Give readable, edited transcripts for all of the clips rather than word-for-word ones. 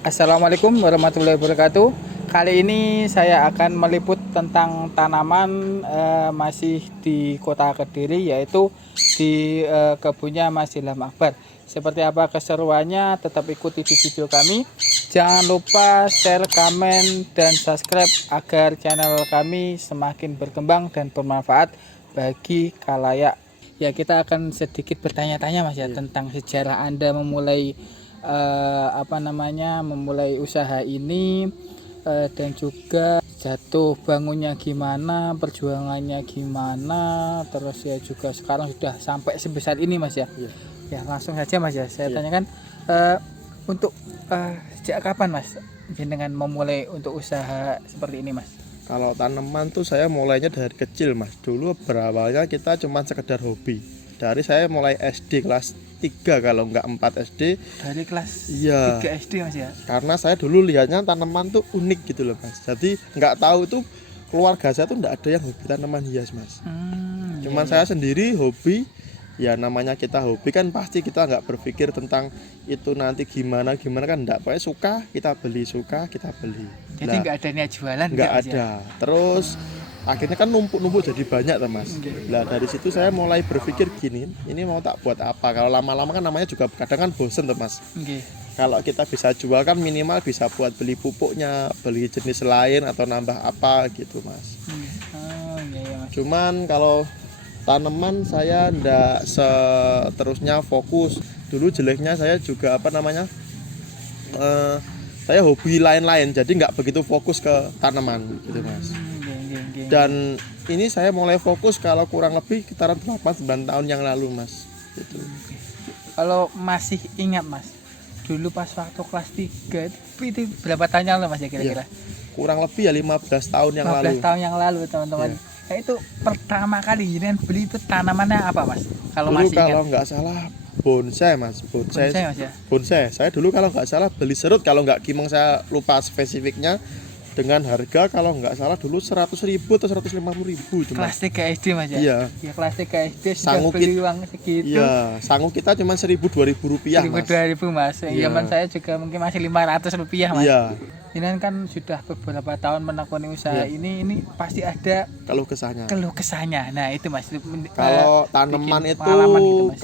Assalamualaikum warahmatullahi wabarakatuh. Kali ini saya akan meliput tentang tanaman masih di Kota Kediri, yaitu di kebunnya Mas Ilham Akbar. Seperti apa keseruannya, tetap ikuti di video kami. Jangan lupa share, komen, dan subscribe agar channel kami semakin berkembang dan bermanfaat bagi khalayak. Ya, kita akan sedikit bertanya-tanya Mas ya, tentang sejarah Anda memulai memulai usaha ini, dan juga jatuh bangunnya gimana, perjuangannya gimana, terus ya juga sekarang sudah sampai sebesar ini Mas ya. Ya langsung saja Mas ya, saya tanyakan untuk sejak kapan Mas jenengan memulai untuk usaha seperti ini Mas? Kalau tanaman tuh saya mulainya dari kecil Mas. Dulu berawalnya kita cuma sekedar hobi. Dari saya mulai SD kelas 3 kalau enggak 4 SD. Dari kelas 3 Iya. SD Mas ya? Karena saya dulu lihatnya tanaman tuh unik gitu loh Mas. Jadi nggak tahu tuh keluarga saya tuh nggak ada yang hobi tanaman hias Mas. Cuman saya sendiri hobi. Ya namanya kita hobi kan pasti kita nggak berpikir tentang itu nanti gimana kan enggak. Pokoknya suka kita beli, suka kita beli. Jadi nggak ada niat jualan? Nggak ada. Terus akhirnya kan numpuk jadi banyak tuh Mas. Nah dari situ saya mulai berpikir gini, ini mau tak buat apa? Kalau lama-lama kan namanya juga kadang kan bosen tuh Mas. Kalau kita bisa jual kan minimal bisa buat beli pupuknya, beli jenis lain atau nambah apa gitu Mas. Mas. Cuman kalau tanaman saya ndak seterusnya fokus. Dulu jeleknya saya juga saya hobi lain-lain, jadi nggak begitu fokus ke tanaman gitu Mas. Dan ini saya mulai fokus kalau kurang lebih sekitaran 8-9 tahun yang lalu Mas gitu. Kalau masih ingat Mas, dulu pas waktu kelas 3 itu berapa tahun yang lalu Mas ya kira-kira? Kurang lebih ya 15 tahun yang lalu. 15 tahun yang lalu teman-teman. Nah, itu pertama kali jadi beli itu tanamannya apa Mas? Kalau Dulu masih ingat. kalau nggak salah bonsai Mas, Bonsai Mas ya? bonsai. Saya dulu kalau nggak salah beli serut, kalau nggak kimeng saya lupa spesifiknya, dengan harga kalau nggak salah dulu 100.000 atau 150.000 cuma. Kelas 3 SD Mas ya? Iya. Ya kelas 3 SD sudah Sanggup beli uang segitu. Iya, sanggup kita cuma 1.000-2.000 rupiah Mas. 1.000-2.000 Mas. Iya. Zaman saya juga mungkin masih 500 rupiah Mas. Iya. Ini kan sudah beberapa tahun menekuni usaha ini pasti ada Keluh kesahnya. keluh kesahnya. Nah itu Mas. Kalau tanaman bikin itu pengalaman gitu, Mas.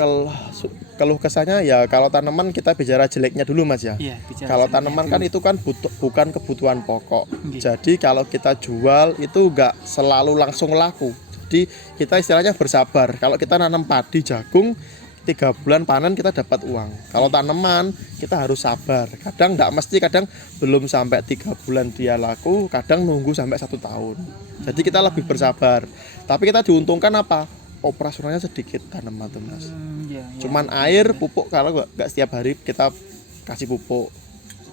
keluh kesahnya ya kalau tanaman kita bicara jeleknya dulu Mas ya. Iya, bicara Kalau jeleknya tanaman dulu. kan itu kan bukan kebutuhan pokok. Iya. Jadi kalau kita jual itu enggak selalu langsung laku. Jadi kita istilahnya bersabar. Kalau kita nanam padi, jagung 3 bulan panen kita dapat uang. Kalau tanaman kita harus sabar. Kadang enggak mesti, kadang belum sampai 3 bulan dia laku, kadang nunggu sampai 1 tahun. Jadi kita lebih bersabar. Tapi kita diuntungkan apa? Operasionalnya sedikit tanaman tuh Mas. Cuman air, pupuk kalau nggak setiap hari kita kasih pupuk.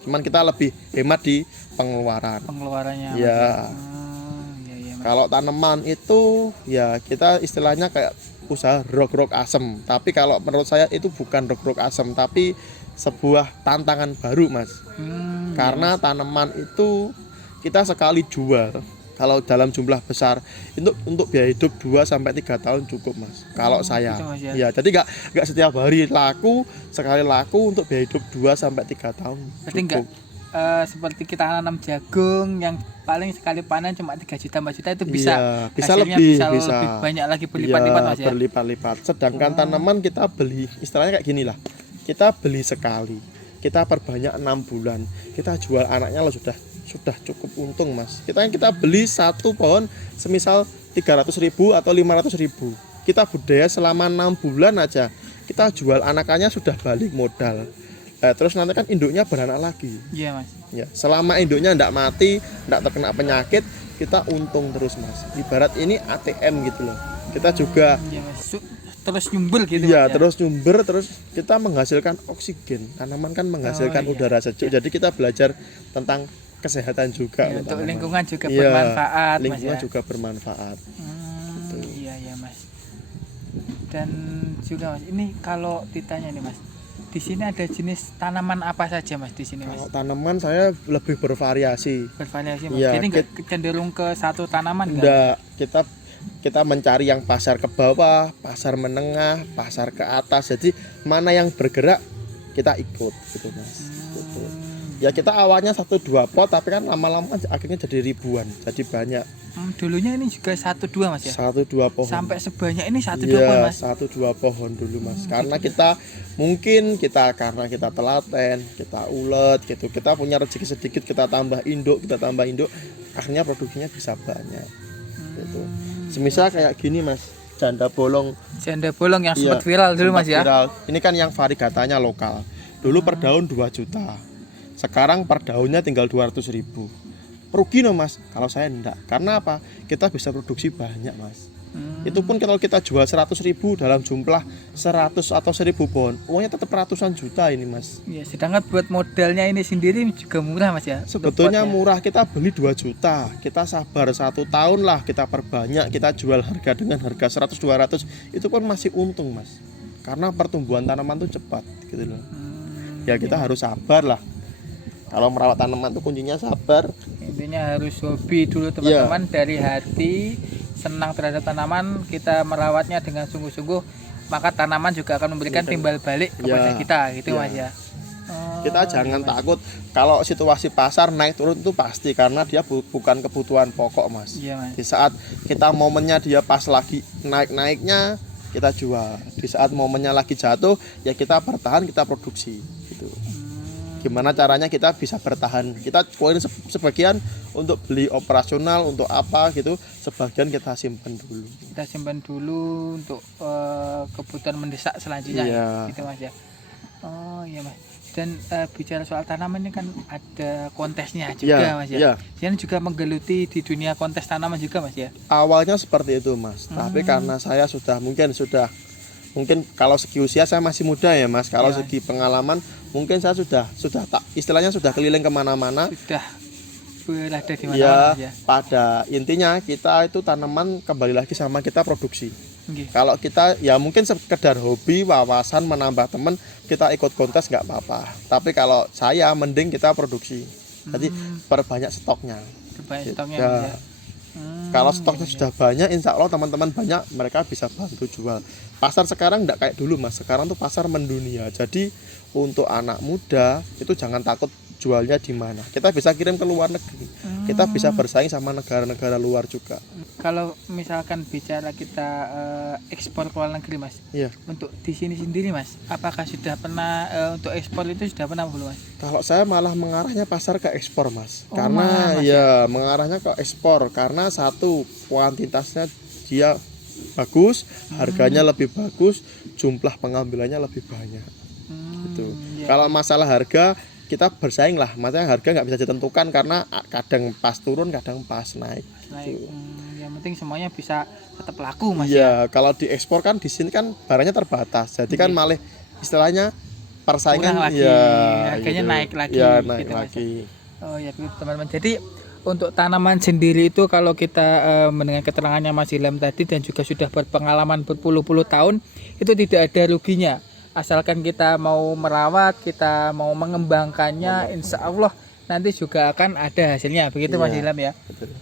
Cuman kita lebih hemat di Pengeluarannya. Ya. Mas. Kalau tanaman itu ya kita istilahnya kayak usaha rok-rok asem. Tapi kalau menurut saya itu bukan rok-rok asem, tapi sebuah tantangan baru Mas. Karena tanaman itu kita sekali jual, kalau dalam jumlah besar untuk biaya hidup 2-3 tahun cukup Mas. Kalau saya gitu, Mas, ya? ya jadi nggak setiap hari laku, sekali laku untuk biaya hidup 2-3 tahun Berarti enggak cukup. seperti kita nanam jagung yang paling sekali panen cuma 3 juta 4 juta itu bisa Iya, bisa hasilnya lebih, bisa lebih banyak lagi berlipat-lipat Mas ya. berlipat-lipat. Sedangkan tanaman kita beli istilahnya kayak gini lah. Kita beli sekali, kita perbanyak 6 bulan, kita jual anaknya lo sudah cukup untung Mas. Kita beli satu pohon semisal 300.000 atau 500.000. Kita budaya selama 6 bulan aja. Kita jual anakannya sudah balik modal. Terus nanti kan induknya beranak lagi. Iya Mas. Ya, selama induknya enggak mati, enggak terkena penyakit, kita untung terus Mas. Ibarat ini ATM gitu loh. Kita juga Iya Mas. Terus nyumbel gitu iya, Mas, ya? terus nyumber, terus kita menghasilkan oksigen. Tanaman kan menghasilkan udara sejuk. Jadi kita belajar tentang kesehatan juga. Ya, untuk lingkungan juga Iya, bermanfaat lingkungan Mas ya. juga bermanfaat. Iya Mas. Dan juga Mas, ini kalau ditanya nih Mas, di sini ada jenis tanaman apa saja Mas di sini Mas? Kalau tanaman saya lebih bervariasi. Bervariasi Mas. Iya, Jadi nggak cenderung ke satu tanaman nggak? Enggak, kita mencari yang pasar ke bawah, pasar menengah, pasar ke atas. Jadi mana yang bergerak kita ikut gitu Mas. Gitu. Ya kita awalnya 1-2 pot, tapi kan lama-lama akhirnya jadi ribuan, jadi banyak. Dulunya ini juga 1-2 Mas ya? 1-2 pohon. Sampai sebanyak ini 1-2 pohon Iya, Mas? 1-2 pohon dulu Mas. Karena kita mungkin karena kita telaten, kita ulet gitu, kita punya rezeki sedikit, kita tambah induk, akhirnya produksinya bisa banyak. Gitu. Semisal kayak gini Mas, janda bolong. Janda bolong yang Iya, sempat viral dulu Mas sempat ya? viral. Ini kan yang variegatanya lokal. Dulu per daun 2 juta. Sekarang per daunnya tinggal 200.000. Rugi no Mas, kalau saya enggak. Karena apa? Kita bisa produksi banyak Mas. Itu pun kalau kita jual 100.000 dalam jumlah 100 atau 1.000 pohon, uangnya tetap ratusan juta ini Mas. Ya, sedangkan buat modalnya ini sendiri juga murah Mas ya? Sebetulnya Untuk potnya. murah, kita beli 2 juta, kita sabar 1 tahun lah, kita perbanyak, kita jual harga dengan harga 100-200, itu pun masih untung Mas. Karena pertumbuhan tanaman itu cepat gitu loh. Ya kita harus sabar lah. Kalau merawat tanaman itu kuncinya sabar. Intinya harus hobi dulu teman-teman, dari hati, senang terhadap tanaman, kita merawatnya dengan sungguh-sungguh, maka tanaman juga akan memberikan timbal balik kepada kita gitu Mas ya. Kita jangan takut kalau situasi pasar naik turun itu pasti, karena dia bukan kebutuhan pokok Mas. Iya Mas. Di saat kita momennya dia pas lagi naik-naiknya, kita jual. Di saat momennya lagi jatuh, ya kita bertahan, kita produksi gitu. Gimana caranya kita bisa bertahan? Kita keluarin sebagian untuk beli operasional, untuk apa gitu, sebagian kita simpan dulu. Kita simpan dulu untuk kebutuhan mendesak selanjutnya Iya. gitu Mas ya. Oh iya Mas. Dan bicara soal tanaman ini kan ada kontesnya juga Iya, Mas ya. iya. Saya juga menggeluti di dunia kontes tanaman juga Mas ya. Awalnya seperti itu Mas, tapi karena saya mungkin kalau segi usia saya masih muda ya Mas. Kalau Iya. segi pengalaman mungkin saya sudah tak istilahnya sudah keliling kemana-mana. Sudah berada di mana Ya, Mas ya. pada intinya kita itu tanaman kembali lagi sama kita produksi. Nggih. Kalau kita ya mungkin sekedar hobi, wawasan, menambah teman, kita ikut kontes nggak apa-apa. Tapi kalau saya mending kita produksi. Jadi perbanyak stoknya. Banyak stoknya Ya. Mas ya. Kalau stoknya sudah banyak, insya Allah teman-teman banyak, mereka bisa bantu jual. Pasar sekarang enggak kayak dulu Mas, sekarang tuh pasar mendunia. Jadi untuk anak muda itu jangan takut jualnya di mana. Kita bisa kirim ke luar negeri, kita bisa bersaing sama negara-negara luar juga. Kalau misalkan bicara kita ekspor ke luar negeri Mas, Iya. untuk di sini sendiri Mas, apakah sudah pernah untuk ekspor itu sudah pernah belum Mas? Kalau saya malah mengarahnya pasar ke ekspor Mas, Oh, karena malah, Mas, ya mengarahnya ke ekspor karena satu kuantitasnya dia bagus, harganya lebih bagus, jumlah pengambilannya lebih banyak. Gitu. Iya. Kalau masalah harga kita bersaing lah, maksudnya harga nggak bisa ditentukan karena kadang pas turun, kadang pas naik. Naik. Yang penting semuanya bisa tetap laku Mas. Iya, kalau diekspor kan di sini kan barangnya terbatas, jadi kan malah istilahnya persaingan Kurang lagi, ya harganya gitu. naik lagi, Ya, naik gitu, Mas. lagi. Oh ya begitu teman-teman. Jadi untuk tanaman sendiri itu kalau kita mendengar keterangannya Mas Ilham tadi dan juga sudah berpengalaman berpuluh-puluh tahun, itu tidak ada ruginya. Asalkan kita mau merawat, kita mau mengembangkannya, insya Allah nanti juga akan ada hasilnya. Begitu Mas Iya. Ilham ya. Betul.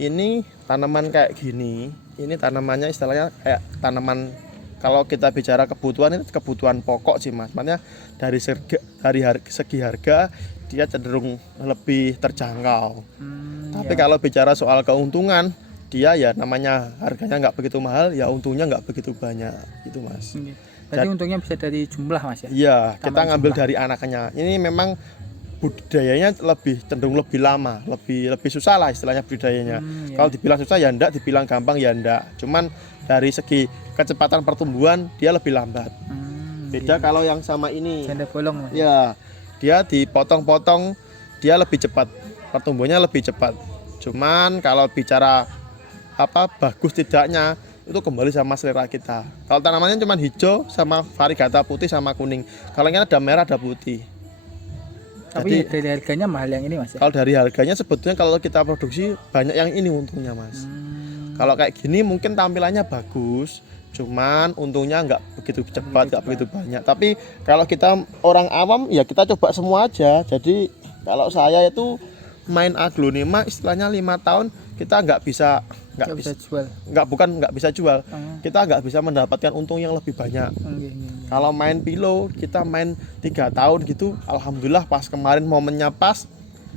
Ini tanaman kayak gini, ini tanamannya istilahnya kayak tanaman, kalau kita bicara kebutuhan, ini kebutuhan pokok sih Mas. Maksudnya dari segi harga dia cenderung lebih terjangkau. Tapi kalau bicara soal keuntungan, dia ya namanya harganya nggak begitu mahal, ya untungnya nggak begitu banyak gitu Mas. Berarti untungnya bisa dari jumlah Mas ya. Iya, kita Taman ngambil jumlah. dari anaknya. Ini memang budidayanya cenderung lebih lama, lebih susah lah istilahnya budidayanya. Iya. Kalau dibilang susah ya enggak, dibilang gampang ya enggak. Cuman dari segi kecepatan pertumbuhan dia lebih lambat. Beda kalau yang sama ini. Janda bolong Mas. Ya, dia dipotong-potong, dia lebih cepat. Pertumbuhannya lebih cepat. Cuman kalau bicara bagus tidaknya itu kembali sama selera kita. Kalau tanamannya cuma hijau sama variegata putih sama kuning. Kalau ini ada merah, ada putih. Tapi Jadi dari harganya mahal yang ini Mas ya. kalau dari harganya sebetulnya kalau kita produksi banyak yang ini untungnya Mas. Kalau kayak gini mungkin tampilannya bagus, cuman untungnya nggak begitu cepat, nggak begitu banyak. Tapi kalau kita orang awam ya kita coba semua aja. Jadi kalau saya itu main aglonema istilahnya 5 tahun kita nggak bisa nggak bisa bisa, jual. nggak bisa jual. Hmm. Kita nggak bisa mendapatkan untung yang lebih banyak. Kalau main pilo, kita main 3 tahun gitu, alhamdulillah pas kemarin momennya pas,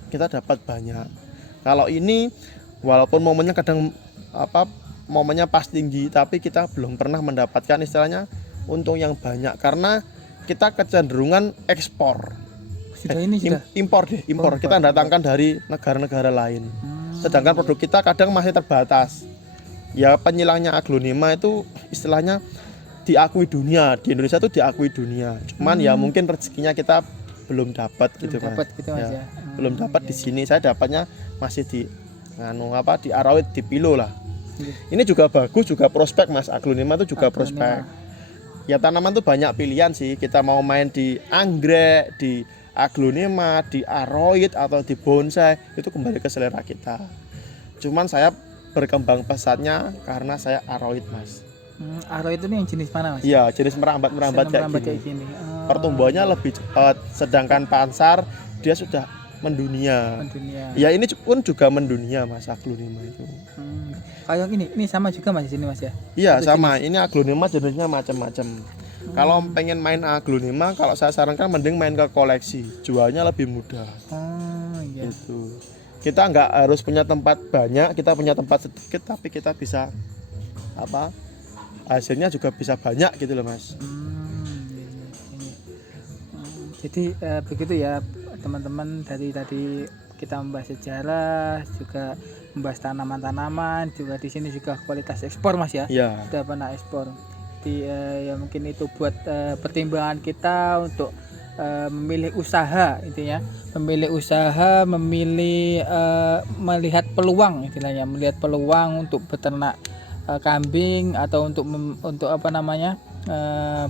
kita dapat banyak. Kalau ini walaupun momennya kadang momennya pas tinggi, tapi kita belum pernah mendapatkan istilahnya untung yang banyak karena kita kecenderungan ekspor. Sudah ini sudah. Impor. Kita datangkan dari negara-negara lain. Sedangkan produk kita kadang masih terbatas. Ya penyilangnya aglonema itu istilahnya diakui dunia, di Indonesia itu diakui dunia. Cuman ya mungkin rezekinya kita belum dapat gitu Mas. Ya. Belum dapat di sini. Saya dapatnya masih di di Arawit, di Pilo lah. Ini juga bagus, juga prospek Mas. Aglonema itu juga prospek. Ya tanaman tuh banyak pilihan sih. Kita mau main di anggrek, di aglonema, di aroid atau di bonsai, itu kembali ke selera kita. Cuman saya berkembang pesatnya karena saya aroid Mas. Aroid itu yang jenis mana Mas? Iya, jenis merambat kayak gini. Pertumbuhannya lebih cepat, sedangkan pansar dia sudah mendunia. Ya ini pun juga mendunia Mas aglonema itu. Kayak ini sama juga Mas di sini Mas ya? Iya sama, ini aglonema jenisnya macam-macam. Kalau pengen main aglonema, kalau saya sarankan mending main ke koleksi, jualnya lebih mudah. Gitu. Kita nggak harus punya tempat banyak, kita punya tempat sedikit, tapi kita bisa hasilnya juga bisa banyak gitu loh Mas. Jadi begitu ya teman-teman, dari tadi kita membahas sejarah, juga membahas tanaman-tanaman, juga di sini juga kualitas ekspor Mas ya. Iya. Sudah pernah ekspor. Jadi ya mungkin itu buat pertimbangan kita untuk memilih usaha, intinya memilih usaha, melihat peluang, istilahnya melihat peluang untuk beternak kambing atau untuk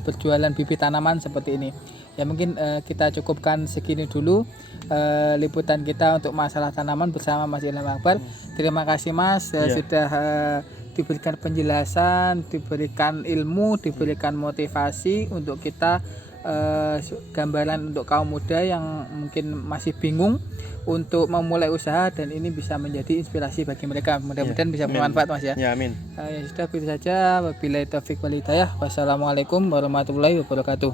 berjualan bibit tanaman seperti ini. Ya mungkin kita cukupkan segini dulu liputan kita untuk masalah tanaman bersama Mas Ilham Akbar. Terima kasih Mas sudah diberikan penjelasan, diberikan ilmu, diberikan motivasi untuk kita, gambaran untuk kaum muda yang mungkin masih bingung untuk memulai usaha, dan ini bisa menjadi inspirasi bagi mereka. Mudah-mudahan bisa bermanfaat Mas ya. Ya amin. Ya sudah, begitu saja. Wabillahi taufiq wal hidayah. Wassalamualaikum warahmatullahi wabarakatuh.